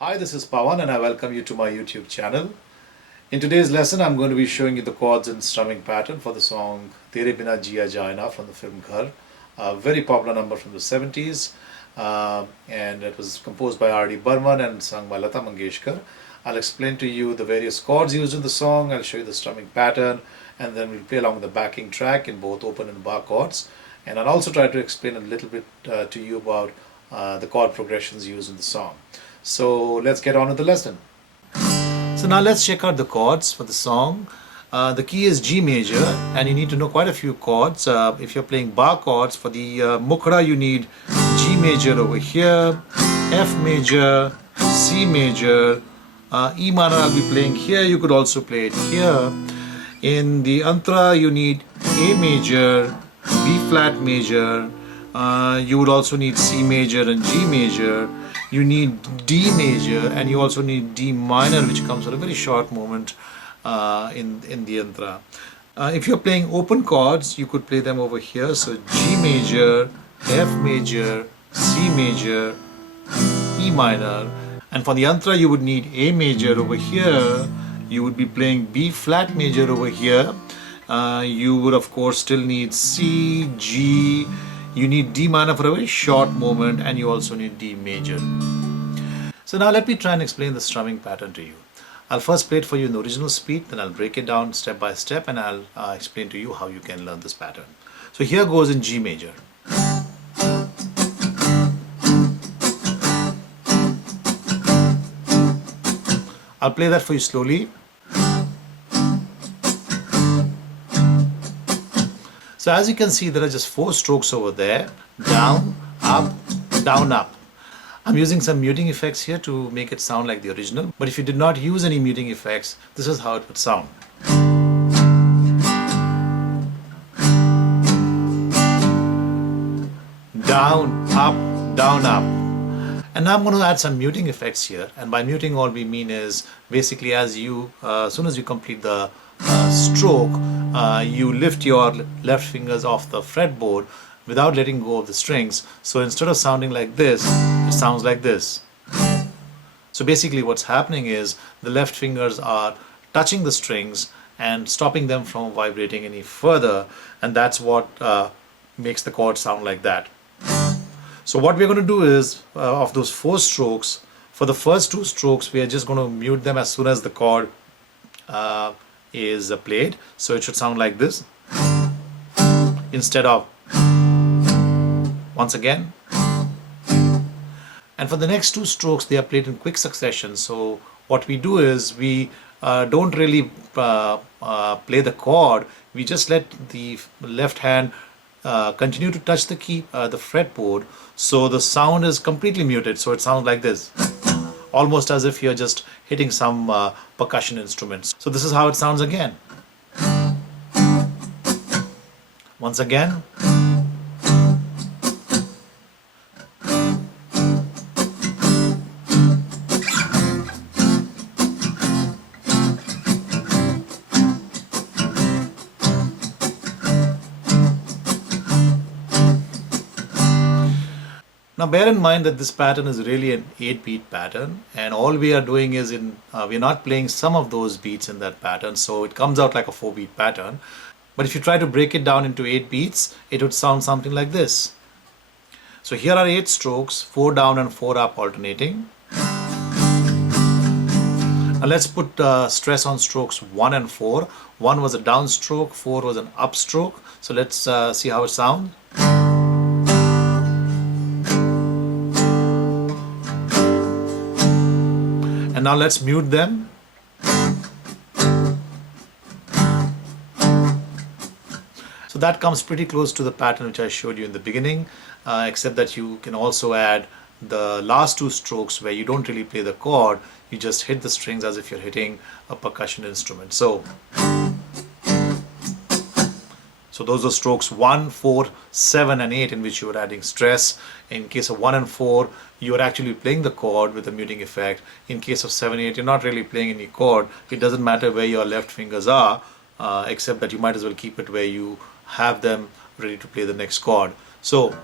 Hi, this is Pawan and I welcome you to my YouTube channel. In today's lesson, I'm going to be showing you the chords and strumming pattern for the song Tere Bina Jiya Jaye from the film Ghar, a very popular number from the 70s, and it was composed by R.D. Burman and sung by Lata Mangeshkar. I'll explain to you the various chords used in the song, I'll show you the strumming pattern, and then we'll play along with the backing track in both open and bar chords. And I'll also try to explain a little bit to you about the chord progressions used in the song. So let's get on with the lesson. So now let's check out the chords for the song. The key is G major, and you need to know quite a few chords. If you're playing bar chords, for the mukhra you need G major over here, F major, C major, E minor I'll be playing here, you could also play it here. In the antra you need A major, B flat major, you would also need C major and G major. You need D major and you also need D minor, which comes at a very short moment in the yantra. If you're playing open chords, you could play them over here. So G major, F major, C major, E minor. And for the yantra, you would need A major over here. You would be playing B flat major over here. You would of course still need C, G. You need D minor for a very short moment, and you also need D major. So now let me try and explain the strumming pattern to you. I'll first play it for you in the original speed, then I'll break it down step by step, and I'll explain to you how you can learn this pattern. So here goes in G major. I'll play that for you slowly. So as you can see, there are just 4 strokes over there: down, up, down, up. I'm using some muting effects here to make it sound like the original, but if you did not use any muting effects, this is how it would sound. Down, up, down, up. And now I'm going to add some muting effects here, and by muting all we mean is basically as soon as you complete the stroke, you lift your left fingers off the fretboard without letting go of the strings. So instead of sounding like this, it sounds like this. So basically what's happening is the left fingers are touching the strings and stopping them from vibrating any further, and that's what makes the chord sound like that. So what we're going to do is, of those 4 strokes, for the first 2 strokes we are just going to mute them as soon as the chord is played. So it should sound like this instead of once again. And for the next 2 strokes they are played in quick succession. So what we do is we don't really play the chord, we just let the left hand continue to touch the fretboard, so the sound is completely muted, so it sounds like this, almost as if you're just hitting some percussion instruments. So this is how it sounds again. Once again. Now bear in mind that this pattern is really an 8-beat pattern, and all we are doing is we're not playing some of those beats in that pattern, so it comes out like a 4-beat pattern. But if you try to break it down into 8 beats, it would sound something like this. So here are 8 strokes, 4 down and 4 up alternating. Now let's put stress on strokes 1 and 4. 1 was a down stroke, 4 was an up stroke. So let's see how it sounds. And now let's mute them. So that comes pretty close to the pattern which I showed you in the beginning, except that you can also add the last 2 strokes where you don't really play the chord, you just hit the strings as if you're hitting a percussion instrument. So those are strokes 1, 4, 7 and 8 in which you are adding stress. In case of 1 and 4, you are actually playing the chord with a muting effect. In case of 7, 8, you're not really playing any chord. It doesn't matter where your left fingers are, except that you might as well keep it where you have them ready to play the next chord. So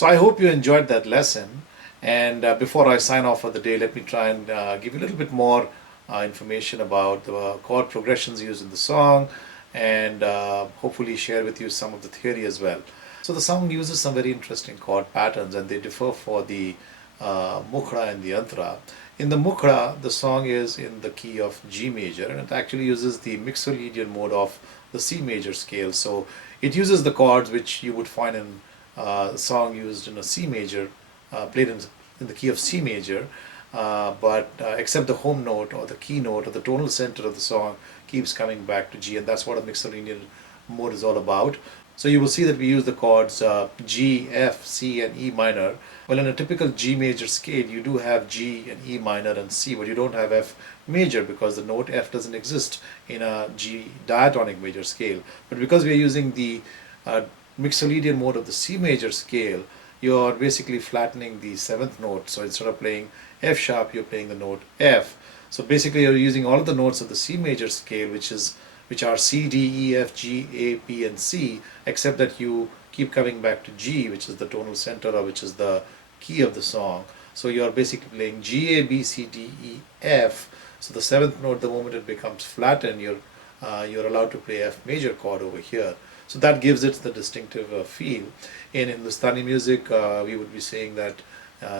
So I hope you enjoyed that lesson. And before I sign off for the day, let me try and give you a little bit more information about the chord progressions used in the song, and hopefully share with you some of the theory as well. So the song uses some very interesting chord patterns, and they differ for the mukhra and the antara. In the mukhra, the song is in the key of G major, and it actually uses the mixolydian mode of the C major scale. So it uses the chords which you would find in a song used in a C major, played in the key of C major, but except the home note or the key note or the tonal center of the song keeps coming back to G, and that's what a mixolydian mode is all about. So you will see that we use the chords G, F, C, and E minor. Well, in a typical G major scale, you do have G and E minor and C, but you don't have F major because the note F doesn't exist in a G diatonic major scale. But because we are using the mixolydian mode of the C major scale, you're basically flattening the seventh note. So instead of playing F sharp, you're playing the note F. So basically, you're using all of the notes of the C major scale, which are C, D, E, F, G, A, B, and C, except that you keep coming back to G, which is the tonal center or which is the key of the song. So you're basically playing G, A, B, C, D, E, F. So the seventh note, the moment it becomes flattened, you're allowed to play F major chord over here. So that gives it the distinctive feel. In Hindustani music, we would be saying that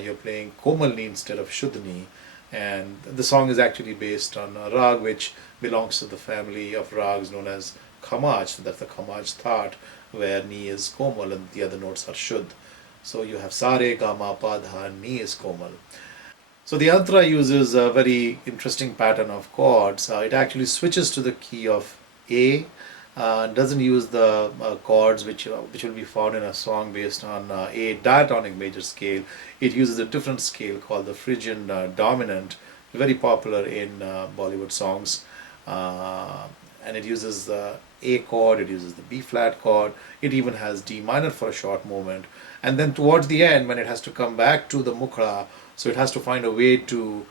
you're playing Komalni instead of Shuddhni, and the song is actually based on a rag which belongs to the family of rags known as Khamaj. So that's the Khamaj thought, where Ni is Komal and the other notes are Shuddh. So you have Sare, Gama, Pa, Dha, and Ni is Komal. So the Antara uses a very interesting pattern of chords. It actually switches to the key of A, doesn't use the chords which will be found in a song based on A diatonic major scale. It uses a different scale called the Phrygian dominant, very popular in Bollywood songs. And it uses the A chord, it uses the B flat chord, it even has D minor for a short moment. And then towards the end, when it has to come back to the mukhra, so it has to find a way to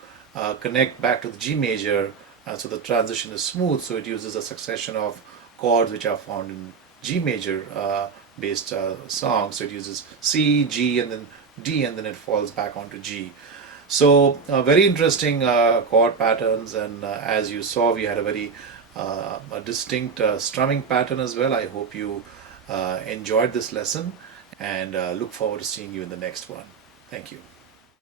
connect back to the G major, so the transition is smooth. So it uses a succession of chords which are found in G major based songs. So it uses C, G, and then D, and then it falls back onto G. So very interesting chord patterns, and as you saw, we had a very a distinct strumming pattern as well. I hope you enjoyed this lesson, and look forward to seeing you in the next one. Thank you.